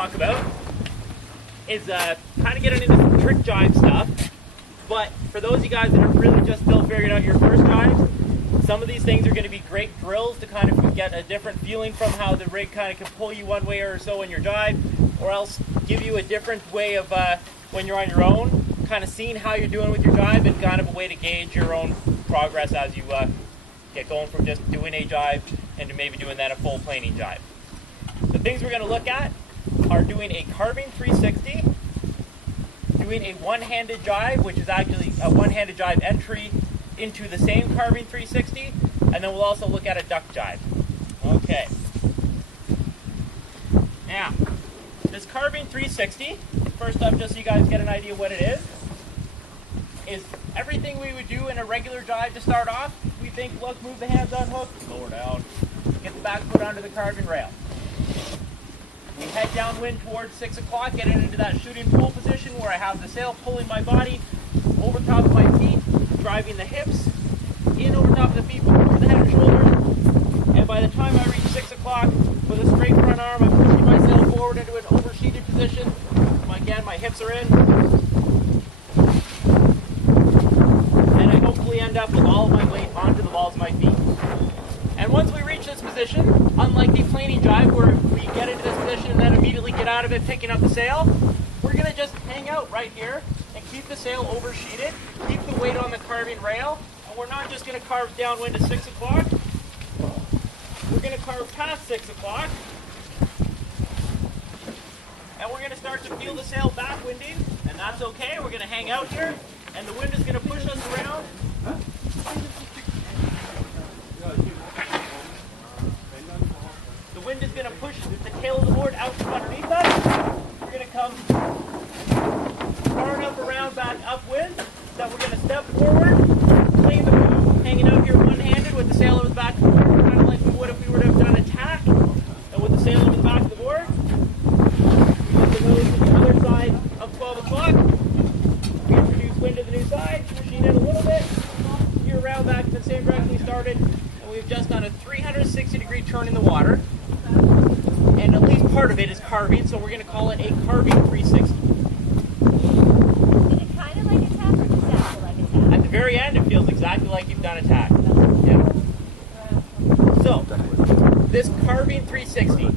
talk about is kind of getting into some trick jive stuff. But for those of you guys that are really just still figuring out your first jives, some of these things are going to be great drills to kind of get a different feeling from how the rig kind of can pull you one way or so in your jive, or else give you a different way of when you're on your own, kind of seeing how you're doing with your jive, and kind of a way to gauge your own progress as you get going from just doing a jive into maybe doing that a full planing jive. The things we're going to look at are doing a carving 360, doing a one-handed jive, which is actually a one-handed jive entry into the same carving 360, and then we'll also look at a duck jive. Okay. Now, this carving 360, first up, just so you guys get an idea what it is everything we would do in a regular jive to start off. We think, look, move the hands on hook, lower down, get the back foot onto the carving rail. We head downwind towards 6 o'clock, getting into that shooting pull position where I have the sail pulling my body over top of my feet, driving the hips in over top of the feet, over the head and shoulders. And by the time I reach 6 o'clock, with a straight front arm, I'm pushing my sail forward into an oversheeted position. Again, my hips are in. And I hopefully end up with all of my weight onto the balls of my feet. And once we reach this position, unlike the planing jive where we get into this position and then immediately get out of it picking up the sail, we're going to just hang out right here and keep the sail oversheeted, keep the weight on the carving rail, and we're not just going to carve downwind to 6 o'clock, we're going to carve past 6 o'clock, and we're going to start to feel the sail backwinding, and that's okay. We're going to hang out here, and the wind is going to push us around. The wind is going to push the tail of the board out from underneath us. We're going to come far enough around back upwind that we're going to step forward, plane the move, hanging out here one-handed with the sail over the back of the board, kind of like we would if we were to have done a tack, and with the sail over the back of the board. We get the nose to the other side of 12 o'clock. We introduce wind to the new side, machine it a little bit, gear around back in the same direction we started, and we've just done a 360-degree turn in the water. And at least part of it is carving, so we're going to call it a carving 360. Is it kind of like a tack or exactly like a tack? At the very end, it feels exactly like you've done a tack. Yeah. So, this carving 360,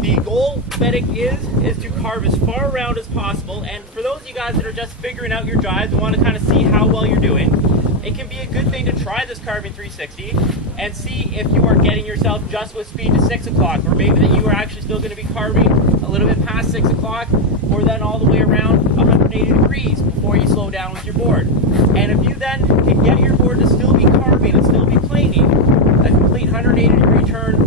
the goal that it is to carve as far around as possible. And for those of you guys that are just figuring out your jives and want to kind of see how well you're doing, it can be a good thing to try this carving 360 and see if you are getting yourself just with speed to 6 o'clock, or maybe that you are actually still going to be carving a little bit past 6 o'clock, or then all the way around 180 degrees before you slow down with your board. And if you then can get your board to still be carving and still be planing a complete 180 degree turn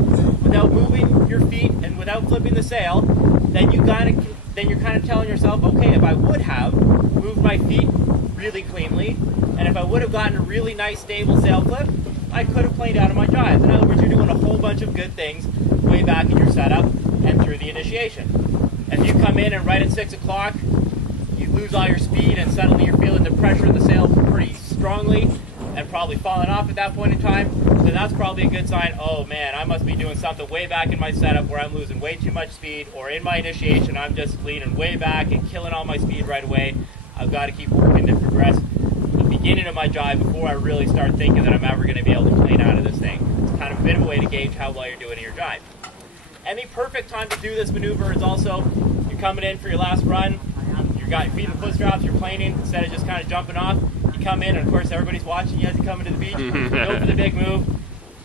without moving your feet and without flipping the sail, then you're kind of telling yourself, okay, if I would have moved my feet really cleanly, and if I would have gotten a really nice stable sail flip, I could have planed out of my jive. In other words, you're doing a whole bunch of good things way back in your setup and through the initiation. If you come in and right at 6 o'clock, you lose all your speed and suddenly you're feeling the pressure of the sail pretty strongly and probably falling off at that point in time, then that's probably a good sign, oh man, I must be doing something way back in my setup where I'm losing way too much speed, or in my initiation I'm just leaning way back and killing all my speed right away. I've got to keep working to progress the beginning of my jive before I really start thinking that I'm ever going to be able to plane out of this thing. It's kind of a bit of a way to gauge how well you're doing in your jive. And the perfect time to do this maneuver is also, you're coming in for your last run, you've got your feet in the foot straps, you're planing, instead of just kind of jumping off, you come in, and of course everybody's watching you as you come into the beach, go for the big move.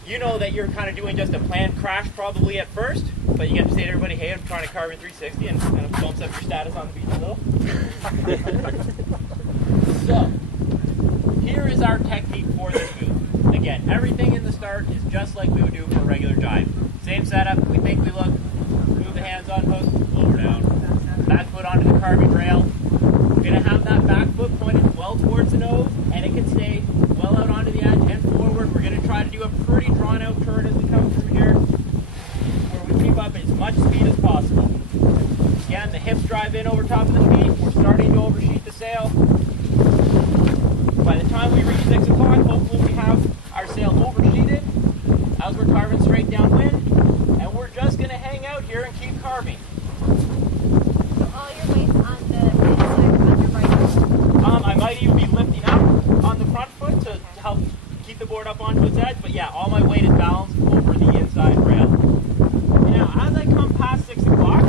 You know that you're kind of doing just a planned crash probably at first, but you get to say to everybody, hey, I'm trying to carve in 360, and kind of bumps up your status on the beach a little. So, here is our technique for this move. Again, everything in the start is just like we would do for a regular jive. Same setup, we think we look, move the hands on hook, lower down, back foot onto the carving rail. We're going to have that back foot pointed well towards the nose, and it can stay well out onto the edge and forward. We're going to try to do a pretty drawn out turn as we come through here, where we keep up as much speed as possible. Again, the hips drive in over top of the feet. We're starting to oversheet the sail. By the time we reach 6 o'clock, hopefully we have our sail oversheeted as we're carving straight downwind, and we're just going to hang out here and keep carving. yeah, all my weight is balanced over the inside rail. Now, as I come past 6 o'clock,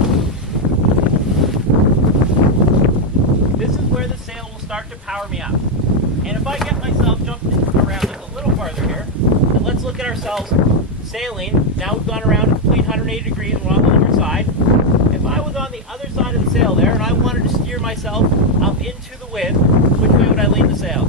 this is where the sail will start to power me up. And if I get myself jumping around just a little farther here, and let's look at ourselves sailing. Now we've gone around a complete 180 degrees, we're on the leeward side. If I was on the other side of the sail there and I wanted to steer myself up into the wind, which way would I lean the sail?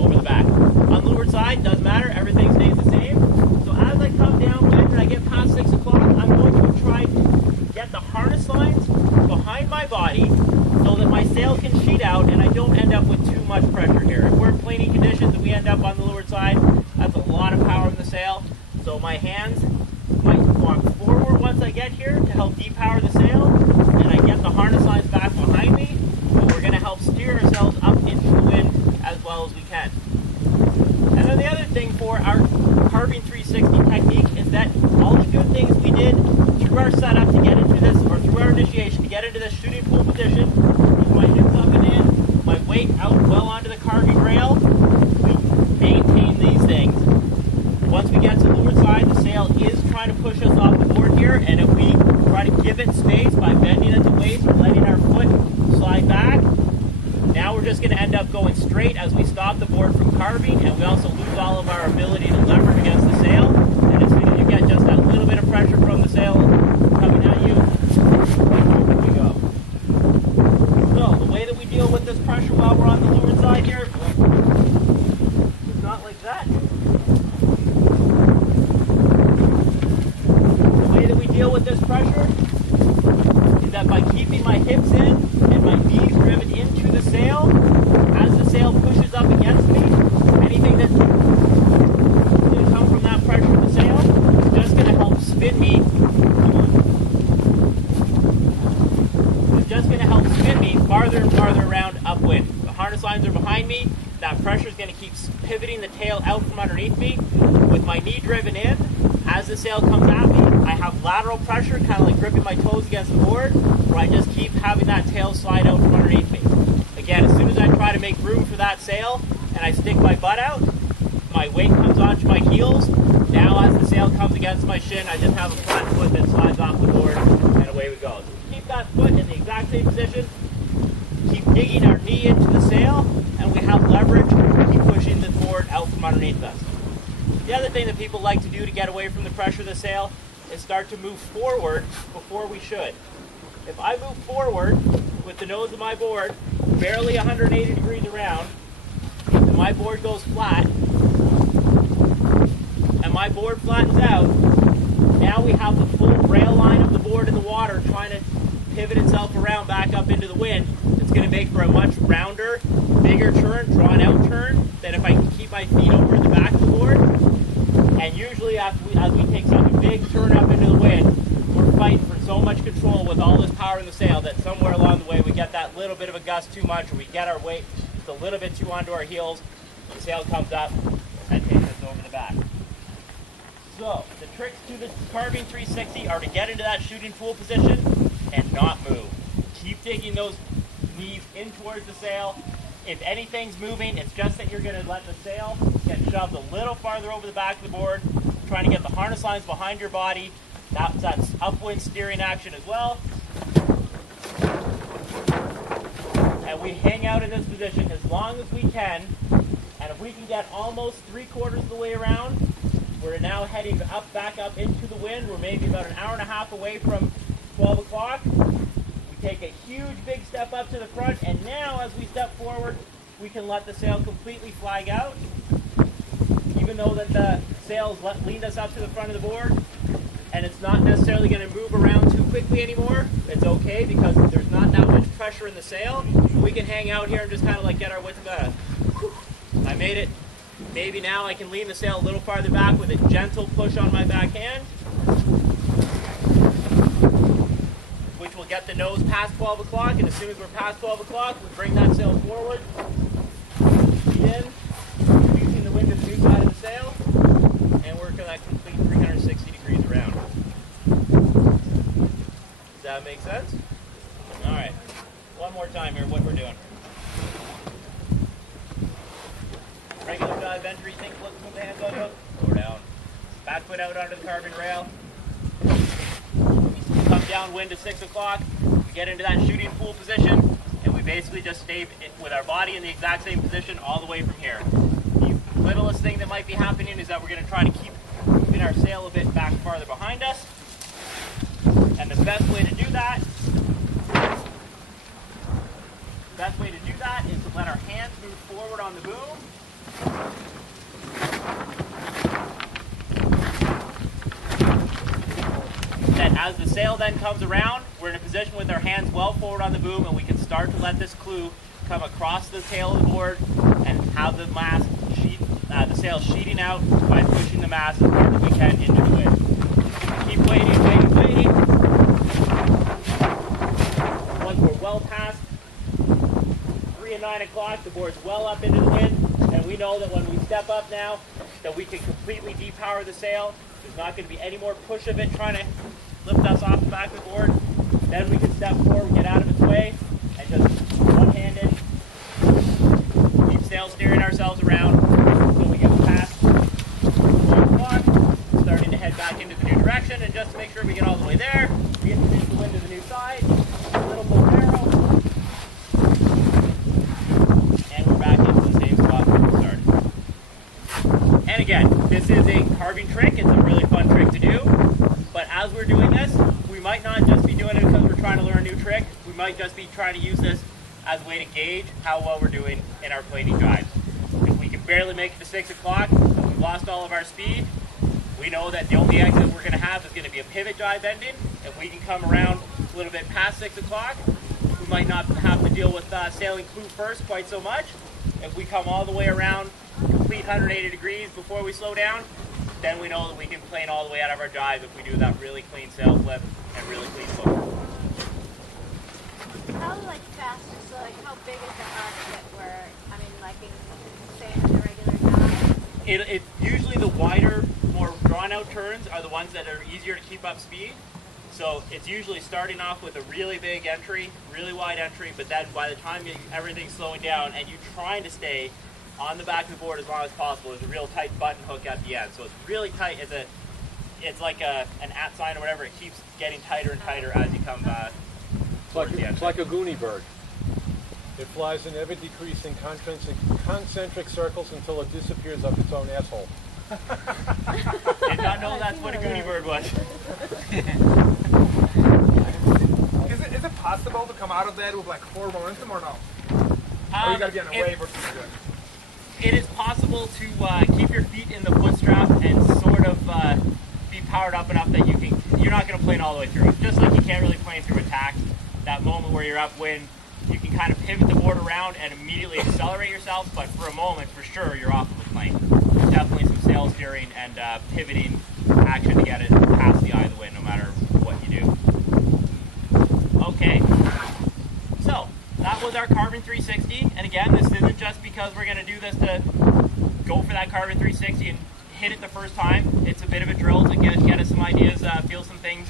Over the back. On the leeward side, doesn't matter, everything stays the same. So as I come downwind and I get past 6 o'clock, I'm going to try to get the harness lines behind my body so that my sail can sheet out and I don't end up with too much pressure here. If we're in planing conditions and we end up on the leeward side, that's a lot of power in the sail. So my hands might walk forward once I get here to help depower the sail, and I get the harness lines back behind me, and we're going to help steer ourselves up into the wind as well as we can. And then the other thing for our carving 360 technique is that all the good things we did through our setup to get into this, or through our initiation to get into this shooting pool position, with my hips up and in, my weight out well onto the carving rail, we maintain these things. Once we get to the leeward side, the sail is trying to push us off the board here, and if we try to give it space by bending at the waist or letting our foot slide back, now we're just going to end up going straight as we stop the board from carving, and we also lose all of our ability to leverage against the sail. And as soon as you get just that little bit of pressure from the sail coming at you, here we go. So the way that we deal with this pressure while we're on the leeward side here is not like that. Deal with this pressure is that by keeping my hips in and my knees driven into the sail, as the sail pushes up against me, anything that's going to come from that pressure of the sail is just going to help spin me. It's just going to help spin me farther and farther around upwind. The harness lines are behind me. That pressure is going to keep pivoting the tail out from underneath me. With my knee driven in, as the sail comes at me, I have lateral pressure, kind of like gripping my toes against the board, where I just keep having that tail slide out from underneath me. Again, as soon as I try to make room for that sail, and I stick my butt out, my weight comes onto my heels. Now as the sail comes against my shin, I just have a flat foot that slides off the board, and away we go. So keep that foot in the exact same position, keep digging our knee into the sail, and we have leverage to keep pushing the board out from underneath us. The other thing that people like to do to get away from the pressure of the sail is start to move forward before we should. If I move forward with the nose of my board barely 180 degrees around, and my board goes flat, and my board flattens out, now we have the full rail line of the board in the water trying to pivot itself around back up into the wind. It's going to make for a much rounder, bigger turn, drawn out turn, than if I can keep my feet over the back of the board. And usually as we take such a big turn up into the wind, we're fighting for so much control with all this power in the sail that somewhere along the way we get that little bit of a gust too much, or we get our weight just a little bit too onto our heels, the sail comes up and takes us over the back. So the tricks to the carving 360 are to get into that shooting pool position and not move. Keep digging those knees in towards the sail. If anything's moving, it's just that you're going to let the sail get shoved a little farther over the back of the board, trying to get the harness lines behind your body. That's upwind steering action as well. And we hang out in this position as long as we can. And if we can get almost 3/4 of the way around, we're now heading up, back up into the wind. We're maybe about an hour and a half away from 12 o'clock. Take a huge big step up to the front, and now as we step forward, we can let the sail completely flag out. Even though that the sails leaned us up to the front of the board, and it's not necessarily going to move around too quickly anymore, it's okay because there's not that much pressure in the sail. We can hang out here and just kind of like get our wits about it. I made it. Maybe now I can lean the sail a little farther back with a gentle push on my backhand, which will get the nose past 12 o'clock, and as soon as we're past 12 o'clock, we bring that sail forward, in, using the wind to the new side of the sail, and work on that complete 360 degrees around. Does that make sense? All right, one more time here, what we're doing. Regular dive entry, think, look, move the hands on hook, lower down. Back foot out onto the carbon rail. Come downwind to 6 o'clock. We get into that shooting pool position, and we basically just stay with our body in the exact same position all the way from here. The littlest thing that might be happening is that we're going to try to keep moving our sail a bit back farther behind us. And the best way to do that is to let our hands move forward on the boom. Then as the sail then comes around, we're in a position with our hands well forward on the boom, and we can start to let this clew come across the tail of the board and have the mast the sail sheeting out by pushing the mast as hard as we can into the wind. Keep waiting. Once we're well past 3 and 9 o'clock, the board's well up into the wind, and we know that when we step up now, that we can completely depower the sail. There's not going to be any more push of it trying to lift us off the back of the board. Then we can step forward, get out of its way, and just one-handed keep sail steering ourselves around until we get past 1 o'clock, starting to head back into the new direction. And just to make sure we get all the way there, we introduce the wind to the new side, a little more narrow, and we're back into the same spot where we started. And again, this is a carving trick. It's a really fun trick to do. But as we're doing this, we might not just be doing it because we're trying to learn a new trick. We might just be trying to use this as a way to gauge how well we're doing in our planing drive. If we can barely make it to 6 o'clock, we've lost all of our speed, we know that the only exit we're going to have is going to be a pivot drive ending. If we can come around a little bit past 6 o'clock, we might not have to deal with sailing clew first quite so much. If we come all the way around, complete 180 degrees before we slow down, then we know that we can plane all the way out of our drive if we do that really clean sail flip and really clean hook. How fast, so how big is the arc that say in a regular dive? It's usually the wider, more drawn out turns are the ones that are easier to keep up speed. So it's usually starting off with a really big entry, really wide entry, but then by the time everything's slowing down and you're trying to stay on the back of the board as long as possible, there's a real tight button hook at the end. So it's really tight. It's like an at sign or whatever. It keeps getting tighter and tighter as you come towards the end. It's like a goonie bird. It flies in ever decreasing concentric circles until it disappears up its own asshole. Did not know that's what a goonie bird was. Is it possible to come out of that with forward momentum or no? Or you gotta be on a wave or something? It is possible to keep your feet in the foot strap and sort of be powered up enough that you're not going to plane all the way through it. Just like you can't really plane through a tack. That moment where you're upwind, you can kind of pivot the board around and immediately accelerate yourself, but for a moment, for sure, you're off of the plane. There's definitely some sail steering and pivoting action to get it past the eye of the wind, no matter what you do. Okay, so that was our Carbon 360, and again, this isn't just because we're going to do this to go for that Carbon 360 and hit it the first time. It's a bit of a drill to get us some ideas, feel some things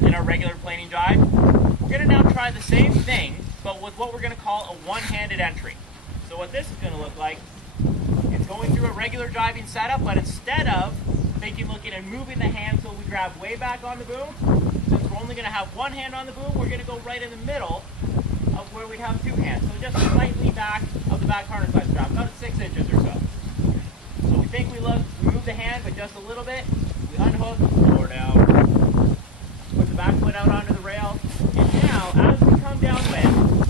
in our regular planing drive. We're going to now try the same thing, but with what we're going to call a one-handed entry. So what this is going to look like, it's going through a regular driving setup, but instead of looking and moving the hand so we grab way back on the boom, since we're only going to have one hand on the boom, we're going to go right in the middle of where we'd have two hands. So just slightly back of the back harness line strap, about 6 inches or so. So we think we move the hand, but just a little bit. We unhook, lower down, put the back foot out onto the rail. And now, as we come downwind,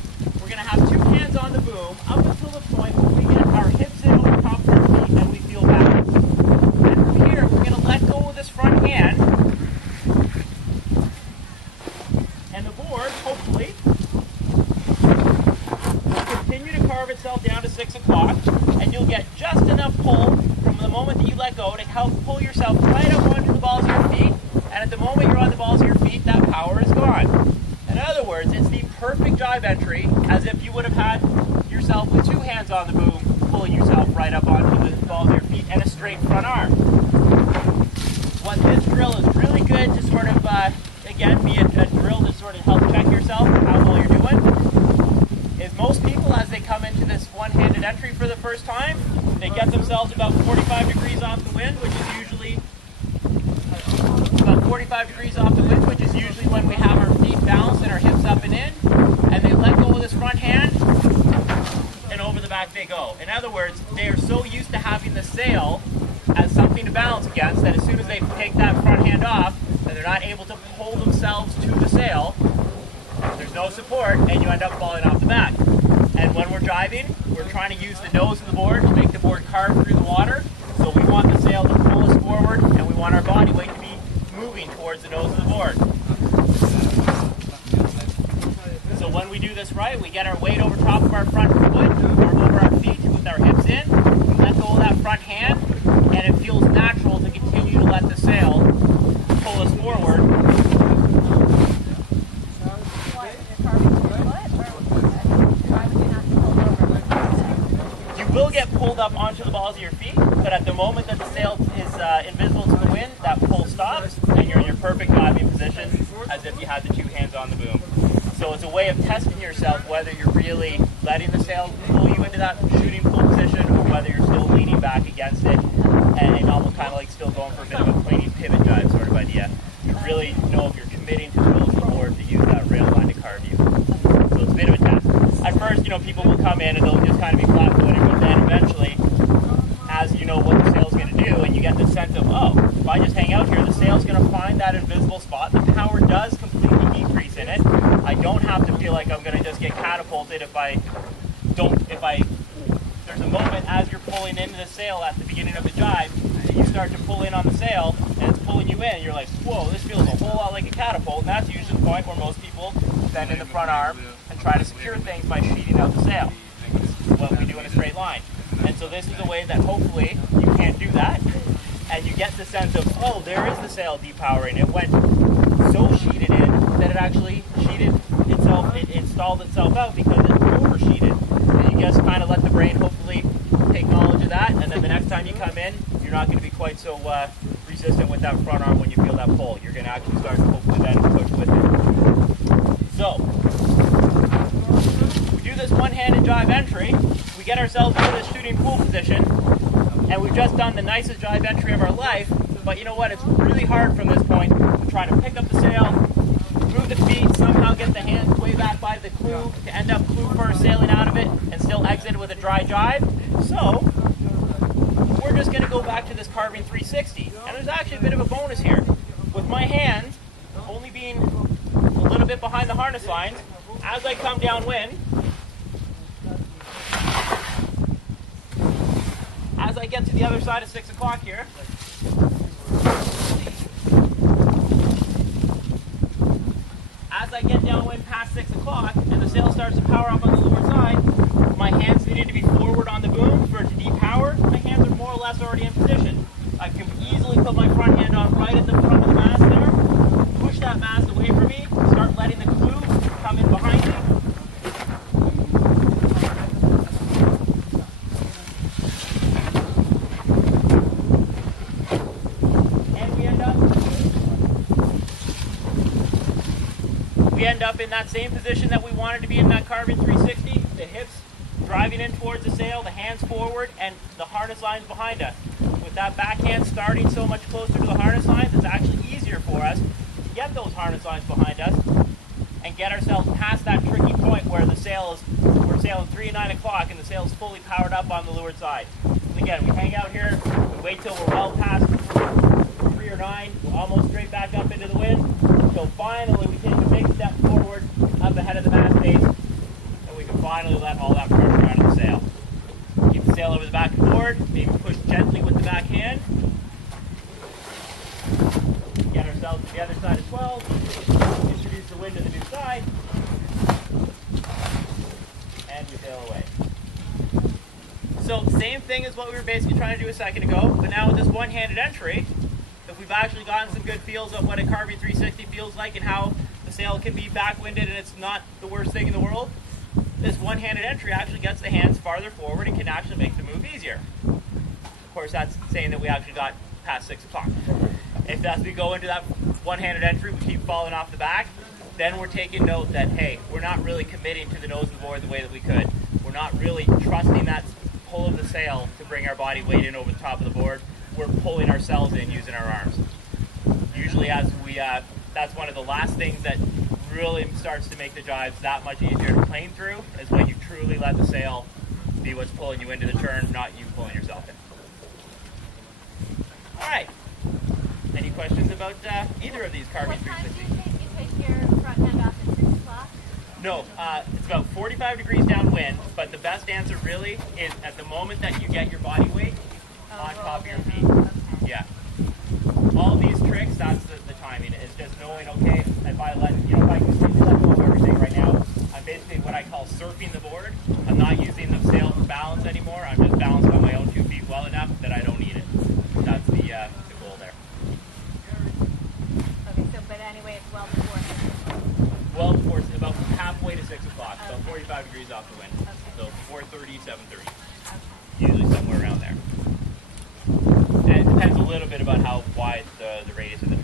we're going to have two hands on the boom up until the point where we get our hips in over top of our feet and we feel balance. And from here, we're going to let go of this front hand. And the board, hopefully, will continue to carve itself down to 6 o'clock. And you'll get just enough pull from the moment that you let go to help pull yourself right up onto the balls of your feet. And at the moment you're on the balls of your feet, that power is gone. In other words, it's the perfect drive entry, as if you would have had yourself with two hands on the boom, pulling yourself right up onto the balls of your feet and a straight front arm. What this drill is really good to sort of, again, be a drill to sort of help check yourself how well you're doing, is most people, as they come into this one-handed entry for the first time, they get get themselves about 45 degrees off the wind, which is usually about 45 degrees off the wind, which is usually when we have our feet balanced and our hips up and in, and they let go of this front hand, and over the back they go. In other words, they are so used to having the sail as something to balance against that as soon as they take that front hand off, and they're not able to pull themselves to the sail, there's no support, and you end up falling off the back. And when we're driving, we're trying to use the nose of the board to make the board carve through the water. So we want the sail to pull us forward, and we want our body weight to be moving towards the nose of the board. So when we do this right, we get our weight over top of our front foot, or over our feet with our hips in, we let go of that front hand, and it feels natural to continue to let the sail pull us forward. You will get pulled up onto the balls of your feet, but at the moment that the sail is invisible to the wind, that pull stops, and you're in your perfect diving position as if you had the two hands on the boom. So it's a way of testing yourself whether you're really letting the sail pull you into that shooting pull position or whether you're still leaning back against it and almost kind of like still going for a bit of a planing pivot drive sort of idea. You really know if you're committing to the nose of the board to use that rail line to carve you. So it's a bit of a test. At first, people will come in and they'll just kind of be flat-footed, but then eventually, as you know what the sail's going to do, and you get the sense of, oh, if I just hang out here, the sail's going to find that invisible spot. The power does completely decrease in it. I don't have to feel like I'm going to just get catapulted if there's a moment as you're pulling into the sail at the beginning of the jibe, that you start to pull in on the sail, and it's pulling you in, and you're like, whoa, this feels a whole lot like a catapult, and that's usually the point where most people bend in the front arm and try to secure things by sheeting out the sail. It's what we do in a straight line. And so this is a way that hopefully you can't do that, and you get the sense of, oh, there is the sail depowering. It went so sheeted in that it actually installed itself out because it's oversheeted. And you just kind of let the brain hopefully take knowledge of that, and then the next time you come in, you're not going to be quite so resistant with that front arm when you feel that pull. You're going to actually start to hopefully then push with it. So, we do this one-handed jibe entry, we get ourselves into this shooting pool position, and we've just done the nicest jibe entry of our life, but you know what, it's really hard from this point to try to pick up the sail, move the feet, somehow get the hands way back by the clew, to end up clew first sailing out of it, and still exit with a dry jibe. So, we're just going to go back to this carving 360, and there's actually a bit of a bonus here. With my hands only being a little bit behind the harness lines, as I come downwind, as I get to the other side of 6 o'clock here, as I get downwind past 6 o'clock and the sail starts to power up on the leeward side, my hands needed to be forward on the boom for it to depower. My hands are more or less already in position. I can easily put my front hand on right at the front of the mast there, push that mast away from me, start letting the clew come in behind me. And we end up in that same position that we wanted to be in that carving 360, the hips driving in towards the sail, the hands forward, and the harness lines behind us. With that backhand starting so much closer to the harness lines, it's actually easier for us to get those harness lines behind us and get ourselves past that tricky point where we're sailing 3 and 9 o'clock and the sail is fully powered up on the leeward side. And again, we hang out here, we wait till we're well past 3 or 9, we're almost straight back up into the wind, until finally we take a big step forward up ahead of the mast base, and we can finally let all that pressure out of the sail. Keep the sail over the back of the board, maybe push gently with the back hand. Get ourselves to the other side of 12, introduce the wind to the new side, and we sail away. So same thing as what we were basically trying to do a second ago, but now with this one-handed entry, if we've actually gotten some good feels of what a carving 360 feels like and how the sail can be backwinded and it's not the worst thing in the world, this one-handed entry actually gets the hands farther forward and can actually make the move easier. Of course, that's saying that we actually got past 6 o'clock. If as we go into that one-handed entry, we keep falling off the back, then we're taking note that, hey, we're not really committing to the nose of the board the way that we could. We're not really trusting that pull of the sail to bring our body weight in over the top of the board, we're pulling ourselves in using our arms. Usually as we, that's one of the last things that really starts to make the jives that much easier to plane through, is when you truly let the sail be what's pulling you into the turn, not you pulling yourself in. All right. Any questions about either of these carbine What time do 360s? you take? You take your front end off at 6 o'clock? No, it's about 45 degrees downwind, but the best answer really is at the moment that you get your body weight on top of your feet. Okay. Yeah. All these tricks, that's the timing. It's just knowing, okay, if I let, if I completely let go of everything right now, I'm basically what I call surfing the board. I'm not using the sail for balance anymore. I'm just balanced on my own 2 feet well enough that I don't need it. That's the goal there. Okay, so, but anyway, it's well before 6 o'clock. Well, before it's about halfway to 6 o'clock, about 45 degrees off the wind. Okay. So 4:30, 7:30. Okay. Usually somewhere around there. And it depends a little bit about how wide the radius of the